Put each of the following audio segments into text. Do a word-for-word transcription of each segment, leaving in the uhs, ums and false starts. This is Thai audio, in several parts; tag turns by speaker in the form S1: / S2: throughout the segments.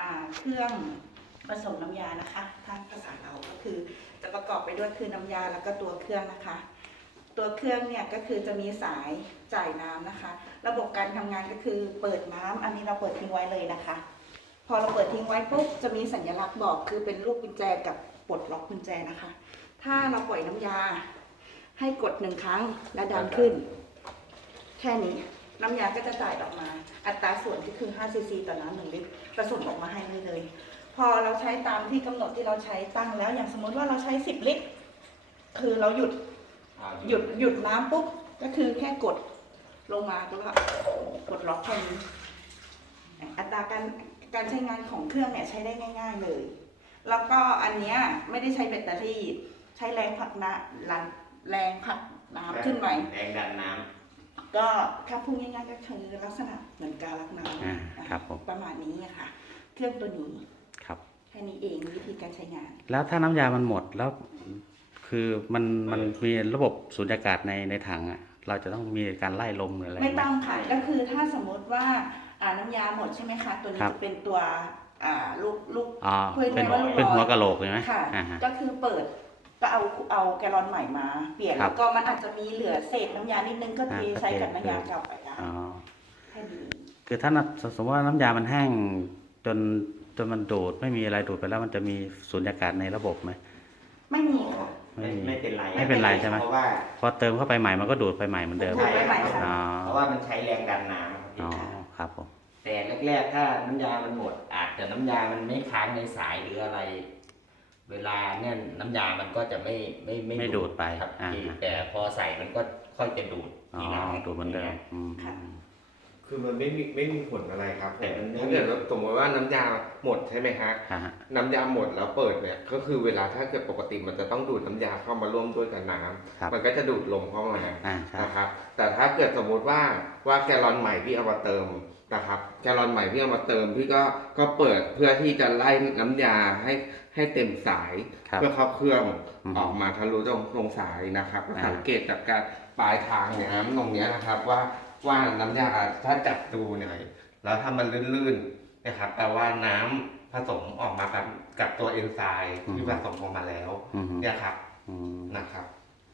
S1: เครื่องผสมน้ำยานะคะทางภาษาเราก็คือจะประกอบไปด้วยคือน้ำยาแล้วก็ตัวเครื่องนะคะ ตัวเครื่องเนี่ยก็คือจะมีสายจ่ายน้ำนะคะ ระบบการทำงานก็คือเปิดน้ำอันนี้เราเปิดทิ้งไว้เลยนะคะ พอเราเปิดทิ้งไว้ปุ๊บจะมีสัญลักษณ์บอกคือเป็นลูกกุญแจกับปลดล็อกกุญแจนะคะ ถ้าเราปล่อยน้ำยาให้กดหนึ่งครั้งและดันขึ้นแค่นี้น้ำยาก็จะจ่ายออกมาอัตราส่วนก็คือห้าซีซีต่อน้ำหนึ่งลิตรผสมออกมาให้เลย พอเราใช้ตามที่กำหนดที่เราใช้ตั้งแล้วอย่างสมมติว่าเราใช้สิบลิตรคือเราหยุดหยุดหยุดน้ำปุ๊บก็คือแค่กดลงมาแล้วก็กดล็อกแค่นี้อัตราการการใช้งานของเครื่องเนี่ยใช้ได้ง่าย ๆเลย แล้วก็อันเนี้ยไม่ได้ใช้แบตเตอรี่ใช้แรงผลักน้ำแรงผลักน้ำขึ้นไหม
S2: แรงดันน้
S1: ำก็ถ้าพูดง่ายๆก็คือลักษณะเหมือนการลักน้ำ
S3: ครับผม
S1: ประมาณนี้ค่ะเครื่องตัวนี้
S3: ครับ
S1: แค่นี้เองวิธีการใช้งาน
S3: แล้วถ้าน้ำยามันหมดแล้วคือมันมันมีระบบสูญญากาศในในถังอ่ะเราจะต้องมีการไล่ลมหรืออะไร
S1: ไม่ต้องค่ะก็คือถ้าสมมติว่าน้ำยาหมดใช่ไหมคะตัวนี้จะเป็นตัวลูกลูก
S3: เป็นเป็นหัวกะโหลกใช่ไหม
S1: ค่ะก็คือเปิดก็เอาเอาแกลลอนใหม่มาเปลี่ยนแล้วก็มันอาจจะมีเหลือเศษน้ำยานิดนึงก็เทใช้กับน้ำยาเก่าไปได้แค่นี้
S3: คือถ้าสมมติว่าน้ำยามันแห้งจนจนมันดูดไม่มีอะไรดูดไปแล้วมันจะมีสูญญากาศในระบบไหม
S1: ไม่มีค่ะ
S2: ไม่ไม่เป็นไร
S3: ไม่เป็นไรใช่ไหม
S2: เพราะว่า
S3: พอเติมเข้าไปใหม่มันก็ดูดไปใหม่เหมือนเดิม
S1: ใช่
S2: เพราะว่ามันใช้แรงดันน้
S3: ำอ๋อครับผม
S2: แต่แรกๆถ้าน้ำยามันหมดอาจจะน้ำยามันไม่ค้างในสายหรืออะไรเวลาเนี่ยน้ำยามันก็จะไม่ไม่
S3: ไม่ดูดไป
S2: ครับแต่พอใส่มันก็ค่อยจะดูด
S3: ทีหลังดูดเหมือนเดิม
S4: คือมันไม่มีไม่มีผลอะไรครับแต่ถ้าเกิดสมมติว่าน้ำยาหมดใช่ไหมฮะน้ำยาหมดแล้วเปิดเนี่ยก็คือเวลาถ้าเกิดปกติมันจะต้องดูดน้ำยาเข้ามาร่วมด้วยกับน้ำมันก็จะดูดลมเข้ามานะครับแต่ถ้าเกิดสมมุติว่าว่าแกลลอนใหม่พี่เอามาเติมนะครับแกลลอนใหม่พี่เอามาเติมพี่ก็ก็เปิดเพื่อที่จะไล่น้ำยาให้ให้เต็มสายเพื่อเข้าเครื่องออกมาทะลุตรงตรงสายนะครับสังเกตจากการปลายทางเนี่ยนะตรงนี้นะครับว่าว่าน้ำยาถ้าจับดูเนี่ยแล้วถ้ามันลื่นๆนะครับแปลว่าน้ำผสมออกมากับกับตัวเอนไซม์ที่ผสมออกมาแล้วเนี่ยครับนะครับ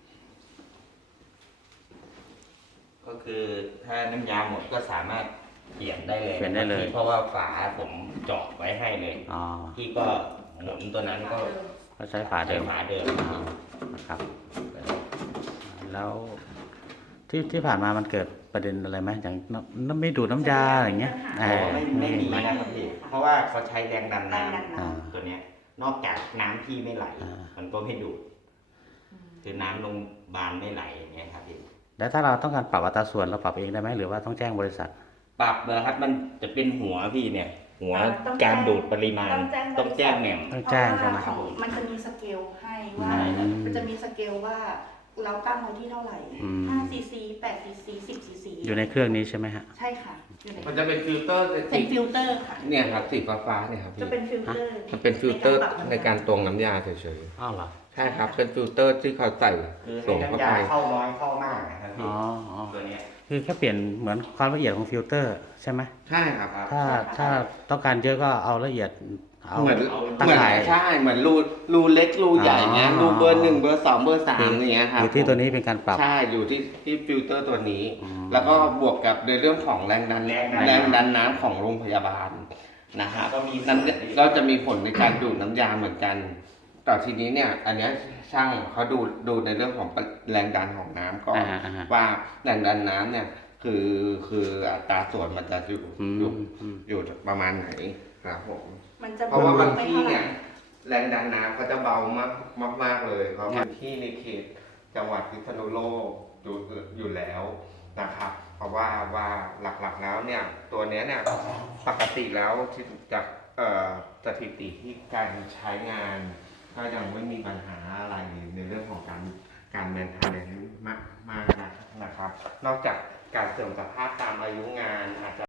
S2: ก็คือถ้าน้ำยาหมดก็สามารถเปลี่ยนได้เลย
S3: เปลี่ยนได้เลย
S2: เพราะว่าฝาผมเจาะไว้ให้เลยที่ก็หมุนตัวนั้นก็
S3: ก็ใช้ฝาเดิม
S2: ฝาเดิม
S3: นะครับแล้วที่ที่ผ่านมามันเกิดประเด็นอะไรไหมอย่างน้ำไม่ดูดน้ำยาอะไรเงี้ย
S2: ไม่ไม่มีนะครับพี่เพราะว่าเขาใช้แรงดันน้ำตัวเนี้ยนอกจากน้ำที่ไม่ไหลมันก็ไม่ดูดคือน้ำลงบานไม่ไหลอย่างเงี้ยครับพี่
S3: แล้วถ้าเราต้องการปรับอัตราส่วนเราปรับเองได้ไหมหรือว่าต้องแจ้งบริษัท
S2: ปรับนะครับมันจะเป็นหัวพี่เนี่ยหัวการดูดปริมาณต้องแจ้งแหน่ง
S3: ต้องแจ้งใช่ไหม
S1: มันจะมีสเกลให้ว่ามันจะมีสเกลว่าเราตั้งไว้ที่เท่าไหร่ห้าซีซีแปดซีซีสิบซีซี
S3: อยู่ในเครื่องนี้ใช่ไหมฮะ
S1: ใช่ค่ะ
S4: มันจะเป็นฟิลเตอร์
S1: เป็นฟิลเตอร์ค่ะ
S4: เนี่ยครับสีฟ้าๆเนี่ยครับ
S1: จะเป็นฟิลเตอร์
S4: มันเป็นฟิลเตอร์ในการตวงน้ำยาเฉย
S3: ๆอ้าวเหรอ
S4: ใช่ครับเป็นฟิลเตอร์ที่เขาใส่
S2: ส่งเข้าไปเข้าน้อยเข้ามากนะครับพี่ตัวนี้
S3: คือแค่เปลี่ยนเหมือนความละเอียดของฟิลเตอร์ใช่ไหม
S4: ใช่ครับ
S3: ถ้าถ้าต้องการเยอะก็เอาละเอียด
S4: เหมือนเหมือนใช่เหมือนรูรูเล็กรูใหญ่เงี้ยรูเบอร์หนึ่งเบอร์สองเบอร์สามอย่างเงี้ยครับ
S3: อยู่ที่ตัวนี้เป็นการปรับ
S4: ใช่อยู่ที่ที่ฟิลเตอร์ตัวนี้แล้วก็บวกกับในเรื่องของแรงดันแรงดันน้ำของโรงพยาบาลนะครับก็มีนั้นก็จะมีผลในการดูดน้ำยาเหมือนกันแต่ทีนี้เนี่ยอันนี้ช่างเขาดูดูในเรื่องของแรงดันของน้ำก่อนว่าแรงดันน้ำเนี่ยคือคืออัตราส่วนมันจะอยู่อยู่อยู่ประมาณไหนครับผมเพราะว่าบางที่เนี่ยแรงดันน้ำเขาจะเบามากมากมากเลยเพราะบางที่ในเขตจังหวัดพิษณุโลกอยู่อยู่แล้วนะครับเพราะว่าว่าหลักๆแล้วเนี่ยตัวนี้เนี่ยปกติแล้วที่จากสถิติที่การใช้งานก็ยังไม่มีปัญหาอะไรในเรื่องของการการแมนเทนแนนซ์มากมากนะครับนอกจากการเสื่อมสภาพตามอายุงานอาจจะ